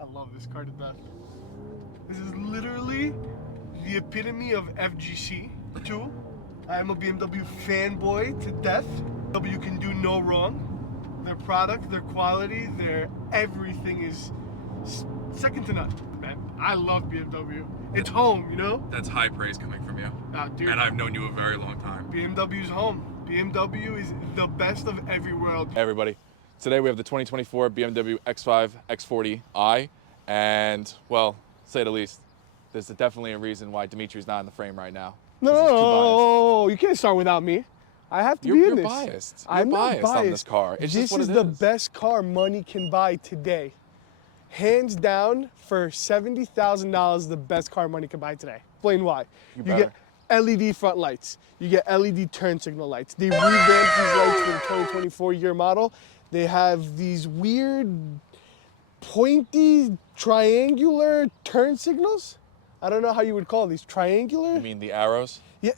I love this car to death. This is literally the epitome of FGC. Two, I am a BMW fanboy to death. BMW can do no wrong. Their product, their quality, their everything is second to none, man. I love BMW. It's home, you know? That's high praise coming from you. Dude, And I've known you a very long time. BMW's home. BMW is the best of every world. Hey everybody. Today we have the 2024 BMW X5 X40i, and well, say the least, there's definitely a reason why Dimitri's not in the frame right now. No, you can't start without me. I have to be in this. You're biased. I'm not biased on this car. It's this just what is it the best car money can buy today. Hands down, for $70,000, the best car money can buy today. Explain why. You get LED front lights. You get LED turn signal lights. They revamped these lights for the 2024 year model. They have these weird, pointy, triangular turn signals. I don't know how you would call these. Triangular? You mean the arrows? Yeah,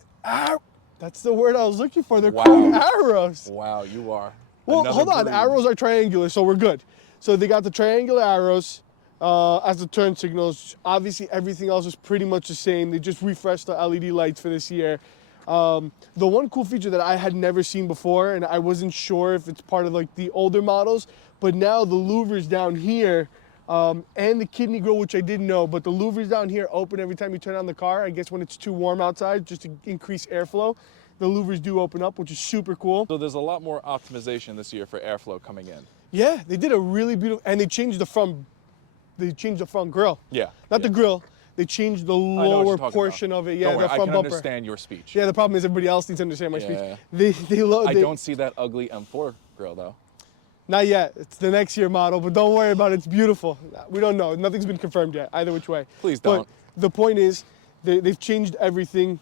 that's the word I was looking for. They're called arrows. Wow, you are. Well, hold on. Arrows are triangular, so we're good. So they got the triangular arrows as the turn signals. Obviously, everything else is pretty much the same. They just refreshed the LED lights for this year. The one cool feature that I had never seen before, and I wasn't sure if it's part of like the older models, but now the louvers down here and the kidney grill, which I didn't know, but the louvers down here open every time you turn on the car. I guess when it's too warm outside, just to increase airflow. The louvers do open up, which is super cool. So there's a lot more optimization this year for airflow coming in. Yeah, they did a really beautiful, and they changed the front grill. Yeah. Not the grill. They changed the lower portion of it. Yeah, the front bumper. I can understand your speech. Yeah, the problem is everybody else needs to understand my speech. I don't see that ugly M4 grill though. Not yet. It's the next year model, but don't worry about it. It's beautiful. We don't know. Nothing's been confirmed yet, either which way. Please don't. But the point is, they've changed everything.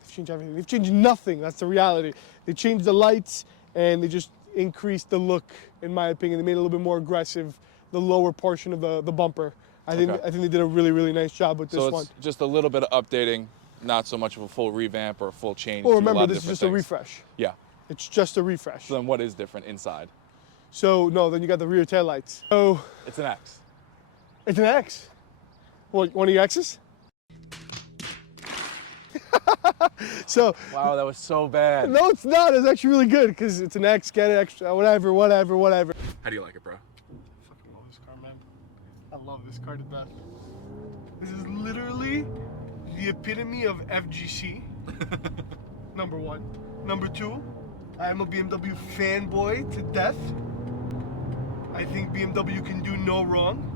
They've changed everything. They've changed nothing. That's the reality. They changed the lights, and they just increased the look, in my opinion. They made it a little bit more aggressive, the lower portion of the bumper. I think they did a really, really nice job with this one. So it's just a little bit of updating, not so much of a full revamp or a full change. Well, remember, this is just a refresh. Yeah. It's just a refresh. So then what is different inside? So, no, then you got the rear tail lights. So it's an X. It's an X. What, one of your X's? So. Wow, that was so bad. No, it's not. It's actually really good because it's an X, get it extra, whatever. How do you like it, bro? I fucking love this car, man. I love this car to death. This is literally the epitome of FGC. Number one. Number two, I am a BMW fanboy to death. I think BMW can do no wrong.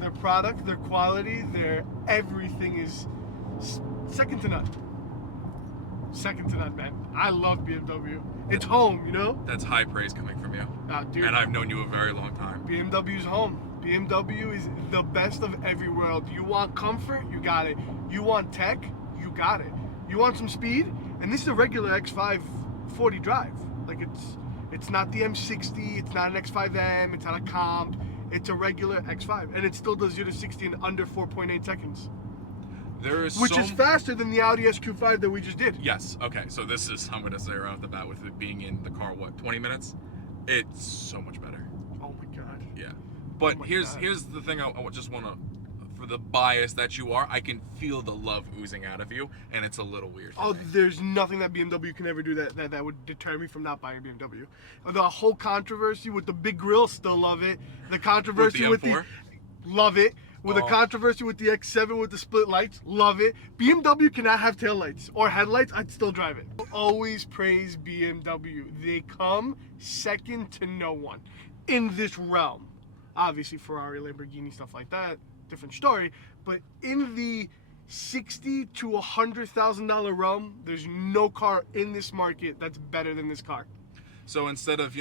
Their product, their quality, their everything is second to none. Second to none, man. I love BMW. It's home, you know? That's high praise coming from you. Dude, and I've known you a very long time. BMW's home. BMW is the best of every world. You want comfort, you got it. You want tech, you got it. You want some speed, and this is a regular X5 40 drive. Like it's not the M60, it's not an X5M, it's not a comp. It's a regular X5, and it still does 0 to 60 in under 4.8 seconds. Which is faster than the Audi SQ5 that we just did. Yes, okay, so this is, I'm gonna say right off the bat, with it being in the car, what, 20 minutes? It's so much better. Oh my God. Yeah, but here's the thing I just wanna, for the bias that you are, I can feel the love oozing out of you, and it's a little weird. Oh, there's nothing that BMW can ever do that would deter me from not buying a BMW. The whole controversy with the big grill, still love it. The controversy with the love it. With the controversy with the X7 with the split lights, love it. BMW cannot have taillights or headlights, I'd still drive it. Always praise BMW. They come second to no one in this realm. Obviously Ferrari, Lamborghini, stuff like that, different story. But in the $60,000 to $100,000 realm, there's no car in this market that's better than this car. So instead of,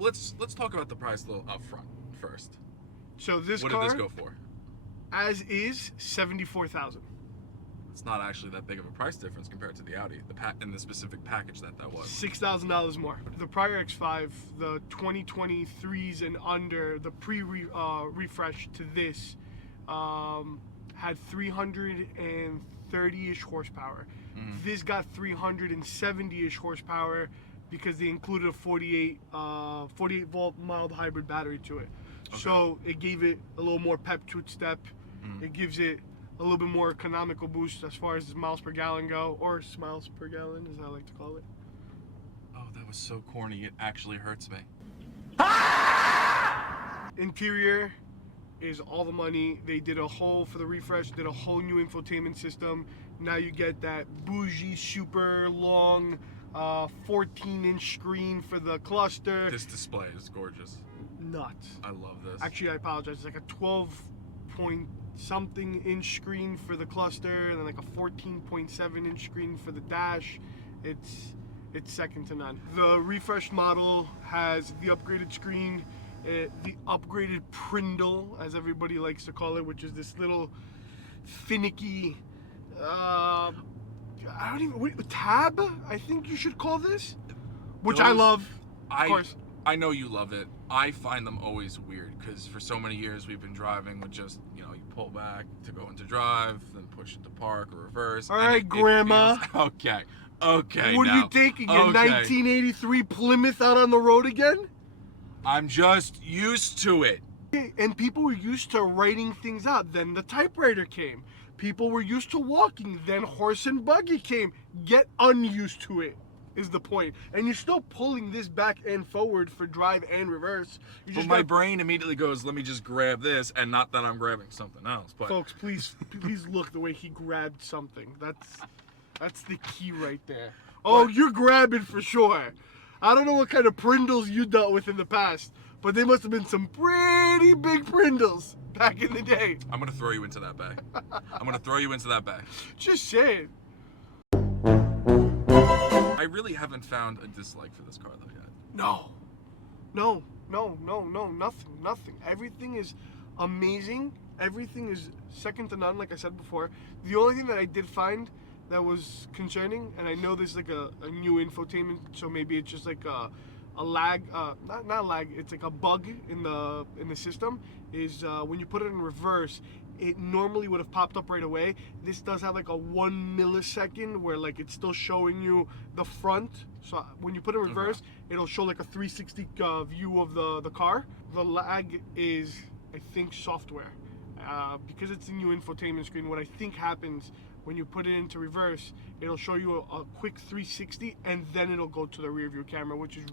let's talk about the price a little up front first. So this car, what did this go for? As is, $74,000. It's not actually that big of a price difference compared to the Audi, in the specific package that was. $6,000 more. The prior X5, the 2023s and under, the refresh to this, had 330-ish horsepower. This got 370-ish horsepower because they included a 48 volt mild hybrid battery to it. Okay. So it gave it a little more pep to its step. It gives it a little bit more economical boost as far as miles per gallon go, or miles per gallon as I like to call it. Oh, that was so corny. It actually hurts me. Interior is all the money. They did for the refresh, did a whole new infotainment system. Now you get that bougie, super long 14-inch screen for the cluster. This display is gorgeous. Nuts. I love this. Actually, I apologize. It's like a 12-point-something inch screen for the cluster, and then like a 14.7-inch screen for the dash. It's second to none. The refreshed model has the upgraded screen, the upgraded Prindle, as everybody likes to call it, which is this little finicky, tab, I think you should call this, which I love, of course. I know you love it. I find them always weird because for so many years we've been driving with just, you pull back to go into drive, then push it to park or reverse. All right, Grandma. Okay. What are you taking? Your 1983 Plymouth out on the road again? I'm just used to it. And people were used to writing things out. Then the typewriter came. People were used to walking. Then horse and buggy came. Get unused to it is the point. And you're still pulling this back and forward for drive and reverse. But my brain immediately goes, let me just grab this, and not that I'm grabbing something else. But folks, please look the way he grabbed something. That's the key right there. Oh, you're grabbing for sure. I don't know what kind of Prindles you dealt with in the past, but they must have been some pretty big Prindles back in the day. I'm going to throw you into that bag. Just saying. I really haven't found a dislike for this car though yet. No, nothing. Everything is amazing. Everything is second to none, like I said before. The only thing that I did find that was concerning, and I know this is like a new infotainment, so maybe it's just like a lag, not lag, it's like a bug in the system, is when you put it in reverse, it normally would have popped up right away. This does have like a 1 millisecond where like it's still showing you the front. So when you put it in reverse, it'll show like a 360 view of the car. The lag is, I think, software. Because it's a new infotainment screen, what I think happens when you put it into reverse, it'll show you a quick 360 and then it'll go to the rear view camera, which is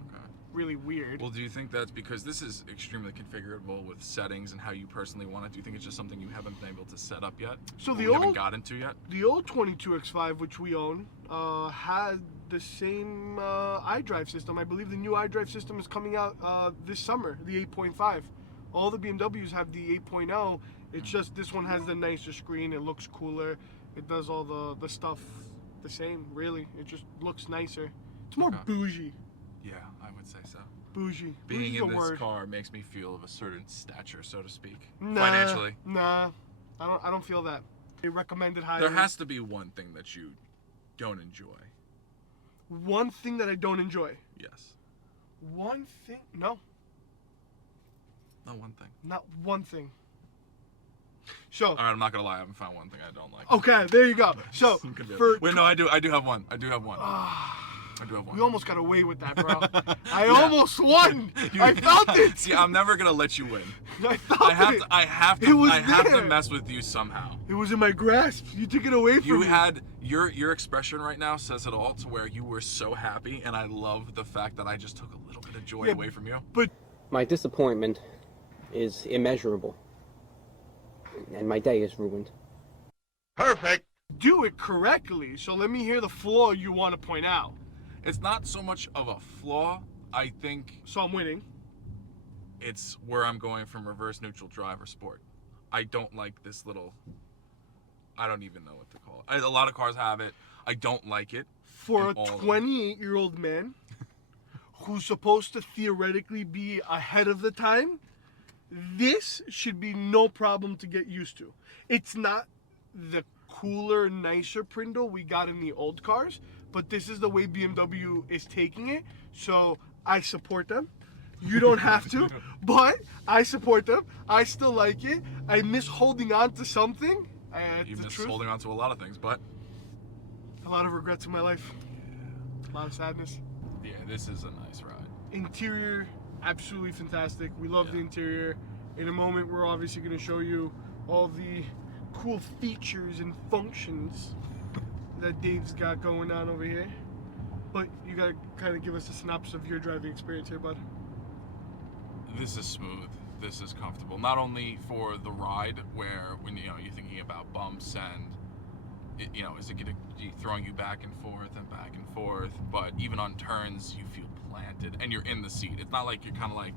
really weird. Well, do you think that's because this is extremely configurable with settings and how you personally want it? Do you think it's just something you haven't been able to set up yet? So haven't gotten to yet? The old 22 X5, which we own, had the same iDrive system. I believe the new iDrive system is coming out this summer, the 8.5. All the BMWs have the 8.0. It's just this one has the nicer screen. It looks cooler. It does all the stuff the same, really. It just looks nicer. It's more bougie. Yeah, I would say so. Bougie. Being Bougie's in this word. car makes me feel of a certain stature, so to speak. Financially. Financially. Nah, I don't feel that. They recommended highly. There has to be one thing that you don't enjoy. One thing that I don't enjoy. Yes. One thing? No. Not one thing. Not one thing. So. All right, I'm not gonna lie. I haven't found one thing I don't like. Okay, there you go. So. Wait, no, I do have one. I do have one. We almost got away with that, bro. I almost won. I felt it. See, I'm never gonna let you win. I felt it. I have to mess with you somehow. It was in my grasp. You took it away from me. You had your expression right now says it all, to where you were so happy, and I love the fact that I just took a little bit of joy away from you. But my disappointment is immeasurable, and my day is ruined. Perfect. Do it correctly. So let me hear the flaw you want to point out. It's not so much of a flaw, I think. So I'm winning. It's where I'm going from reverse, neutral, drive, or sport. I don't like this little, I don't even know what to call it. A lot of cars have it. I don't like it. For a 28-year-old man who's supposed to theoretically be ahead of the time, this should be no problem to get used to. It's not the cooler, nicer Prindle we got in the old cars, but this is the way BMW is taking it, so I support them. You don't have to, but I support them. I still like it. I miss holding on to something. You miss holding on to a lot of things, but a lot of regrets in my life. A lot of sadness. Yeah, this is a nice ride. Interior, absolutely fantastic. We love the interior. In a moment, we're obviously going to show you all the cool features and functions that Dave's got going on over here. But you got to kind of give us a synopsis of your driving experience here, bud. This is smooth. This is comfortable. Not only for the ride, where when you're thinking about bumps and is it going to be throwing you back and forth, but even on turns you feel planted and you're in the seat. It's not like you're kind of like,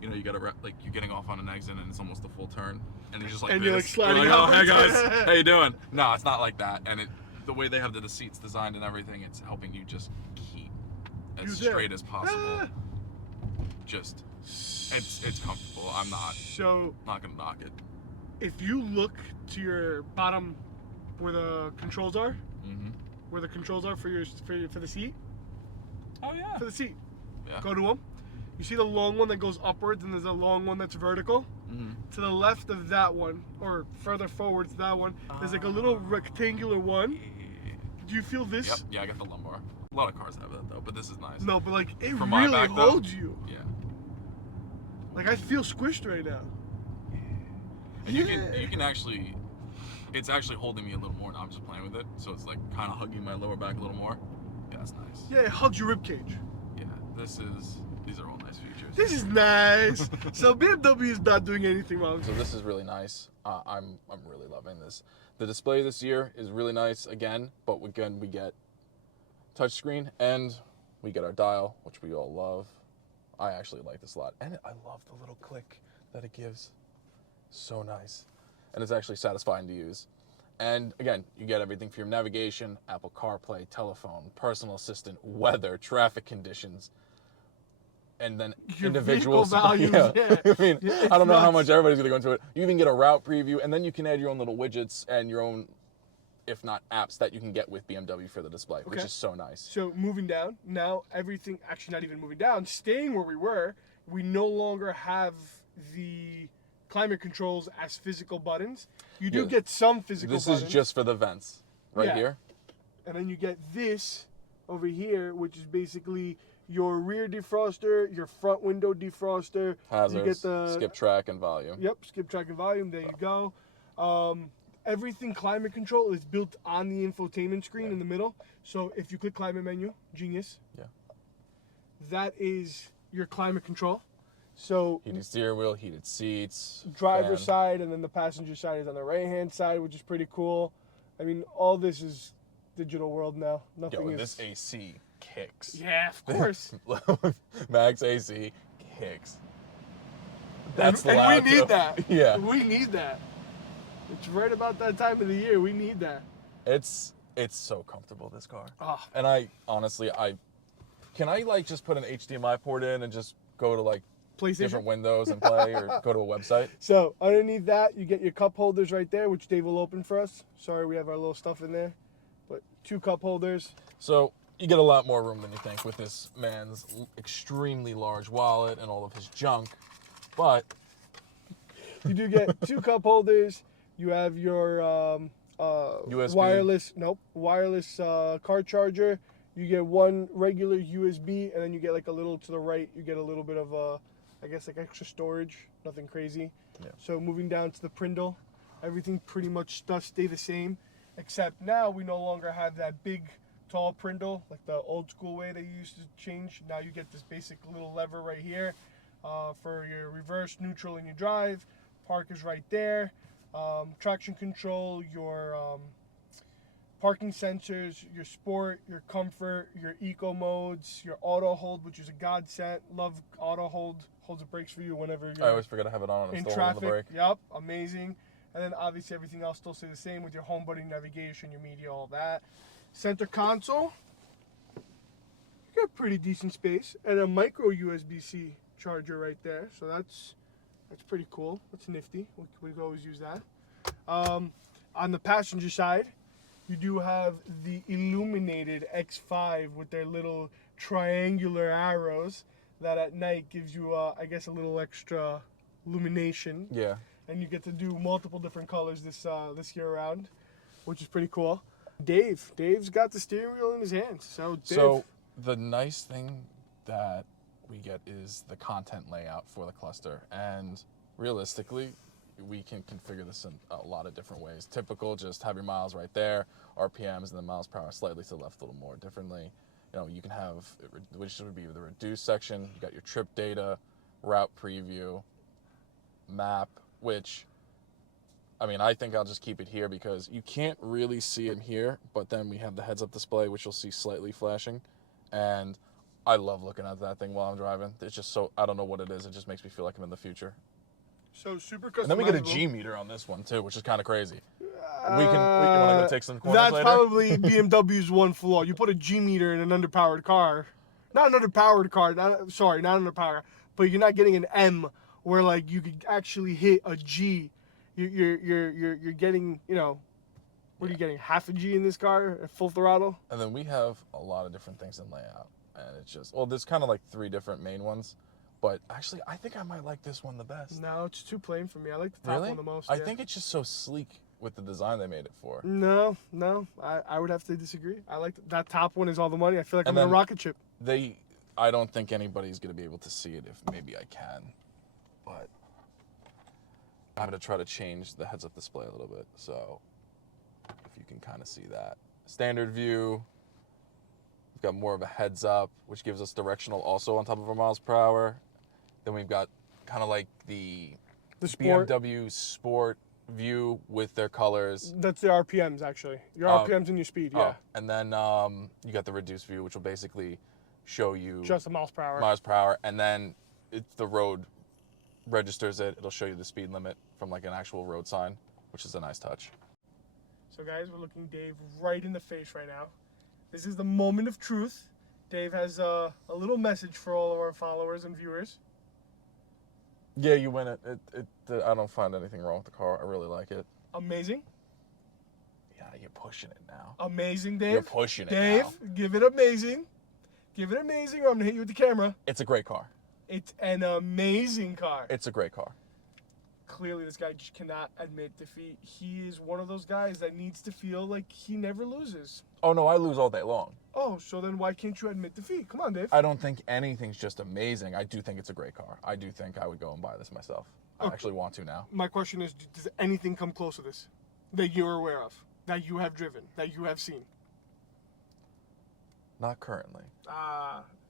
you got to like you're getting off on an exit and it's almost a full turn and you're just like and this. You're like sliding you're like, oh, hey outwards. guys, how you doing? No, it's not like that. And the way they have the seats designed and everything, it's helping you just keep as straight as possible. Just it's comfortable. I'm not gonna knock it. If you look to your bottom where the controls are, where the controls are for the seat. Oh yeah. For the seat. Yeah. Go to them. You see the long one that goes upwards, and there's a long one that's vertical. To the left of that one, or further forward to that one, there's like a little rectangular one. Do you feel this? Yep. Yeah, I got the lumbar. A lot of cars have that though, but this is nice. No, but like it For my really back, though, holds you. Yeah. Like I feel squished right now. And you can actually, it's actually holding me a little more now. I'm just playing with it, so it's like kind of hugging my lower back a little more. Yeah, that's nice. Yeah, it hugs your rib cage. Yeah, these are all nice features. This is nice. So BMW is not doing anything wrong. So this is really nice. I'm really loving this. The display this year is really nice again, but again we get touchscreen and we get our dial, which we all love. I actually like this a lot, and I love the little click that it gives. So nice, and it's actually satisfying to use. And again, you get everything for your navigation, Apple CarPlay, telephone, personal assistant, weather, traffic conditions, and then Your individual vehicle values. Yeah. I mean, I don't know how nuts. much everybody's gonna go into it. You even get a route preview, and then you can add your own little widgets and your own, if not apps, that you can get with BMW for the display, which Okay. is so nice. So moving down, now everything, actually not even moving down, staying where we were, we no longer have the climate controls as physical buttons. You do Yeah. get some physical This buttons. is just for the vents, right Yeah. here. And then you get this over here, which is basically your rear defroster, your front window defroster. Hazards, you get the skip track, and volume. Yep, skip track and volume. There you go. Everything climate control is built on the infotainment screen in the middle. So if you click climate menu, genius. Yeah. That is your climate control. So Heated steering wheel, heated seats. driver's fan. side, and then the passenger side is on the right hand side, which is pretty cool. I mean, all this is digital world now. Nothing Yo, and is. this AC kicks. Yeah, of course. Max AC kicks. That's and loud. we need too. that. Yeah. We need that. It's right about that time of the year. We need that. It's so comfortable, this car. Oh, And I honestly, can I like just put an HDMI port in and just go to like PlayStation. different windows and play, or go to a website? So underneath that, you get your cup holders right there, which Dave will open for us. Sorry, we have our little stuff in there, but 2 cup holders. So you get a lot more room than you think with this man's extremely large wallet and all of his junk, but You do get 2 cup holders. You have your USB. wireless car charger. You get 1 regular USB, and then you get like a little to the right. You get a little bit of I guess like extra storage. Nothing crazy. Yeah. So moving down to the Prindle, everything pretty much does stay the same, except now we no longer have that big, tall Prindle like the old school way they used to change. Now you get this basic little lever right here for your reverse, neutral, and your drive. Park is right there. Traction control, your parking sensors, your sport, your comfort, your eco modes, your auto hold, which is a godsend. Love auto hold. Holds the brakes for you whenever you're I always forget to have it on and in I'm still holding the traffic. brake. Yep, amazing. And then obviously everything else still stays the same with your home button, navigation, your media, all that. Center console. You got pretty decent space, and a micro USB-C charger right there. So that's pretty cool. That's nifty. We could always use that. On the passenger side, you do have the illuminated X5 with their little triangular arrows that at night gives you, I guess, a little extra illumination. Yeah. And you get to do multiple different colors this year around, which is pretty cool. Dave's got the steering wheel in his hands. So, Dave, So the nice thing that we get is the content layout for the cluster, and realistically, we can configure this in a lot of different ways. Typical, just have your miles right there, RPMs, and then miles per hour slightly to the left a little more differently. You know, you can have, which would be the reduced section. You got your trip data, route preview, map, which, I mean, I think I'll just keep it here because you can't really see it here, but then we have the heads-up display, which you'll see slightly flashing, and I love looking at that thing while I'm driving. It's just so, I don't know what it is, it just makes me feel like I'm in the future. So super customizable. And then we get a G meter on this one too, which is kind of crazy. You want to go take some corners That's later? probably BMW's one flaw. You put a G meter in an underpowered car. Not an underpowered car, not underpowered, but you're not getting an M where like you could actually hit a G. You're getting, you know, what are you getting, half a G in this car at full throttle? And then we have a lot of different things in layout. And it's just, well, there's kind of like 3 different main ones. But actually, I think I might like this one the best. No, it's too plain for me. I like the top one the most. I think it's just so sleek with the design they made it for. No, I would have to disagree. I like that top one is all the money. I feel like I'm in a rocket ship. I don't think anybody's going to be able to see it if maybe I can. But I'm going to try to change the heads-up display a little bit. So if you can kind of see that. Standard view. We've got more of a heads-up, which gives us directional also on top of our miles per hour. Then we've got kind of like the Sport. BMW Sport view with their colors. That's the RPMs, actually. Your RPMs and your speed, yeah. And then you got the reduced view, which will basically show you just the miles per hour. Miles per hour, and then the road registers it. It'll show you the speed limit from like an actual road sign, which is a nice touch. So guys, we're looking Dave right in the face right now. This is the moment of truth. Dave has a little message for all of our followers and viewers. Yeah, you win it. I don't find anything wrong with the car. I really like it. Amazing. Yeah, you're pushing it now. Amazing, Dave. You're pushing it Dave, now. give it amazing. Give it amazing, or I'm going to hit you with the camera. It's a great car. It's an amazing car. It's a great car. Clearly, this guy just cannot admit defeat. He is one of those guys that needs to feel like he never loses. Oh, no, I lose all day long. Oh, so then why can't you admit defeat? Come on, Dave. I don't think anything's just amazing. I do think it's a great car. I do think I would go and buy this myself. I actually want to now. My question is, does anything come close to this that you're aware of, that you have driven, that you have seen? Not currently.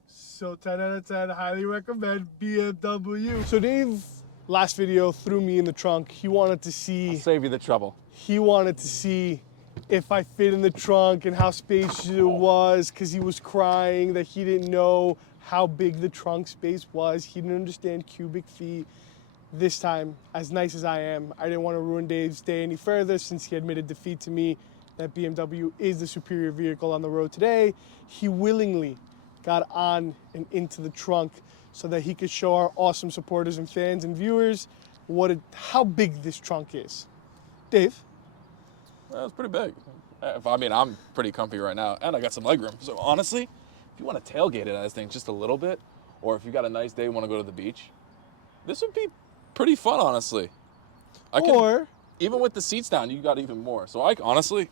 So 10 out of 10, highly recommend BMW. So Dave, last video, threw me in the trunk. He wanted to see... I'll save you the trouble. He wanted to see if I fit in the trunk and how spacious it was, because he was crying that he didn't know how big the trunk space was. He didn't understand cubic feet. This time, as nice as I am, I didn't want to ruin Dave's day any further since he admitted defeat to me that BMW is the superior vehicle on the road today. He willingly got on and into the trunk so that he could show our awesome supporters and fans and viewers how big this trunk is. Dave? Well, it's pretty big. I mean, I'm pretty comfy right now, and I got some legroom. So honestly, if you want to tailgate it, I think just a little bit, or if you got a nice day and want to go to the beach, this would be pretty fun, honestly. Even with the seats down, you got even more. So honestly,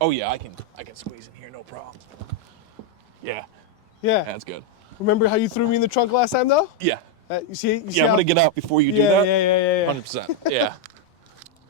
oh yeah, I can squeeze in here, no problem. Yeah. Yeah. That's good. Remember how you threw me in the trunk last time, though? Yeah. You see I'm gonna get out before you do that. Yeah. 100%. Yeah.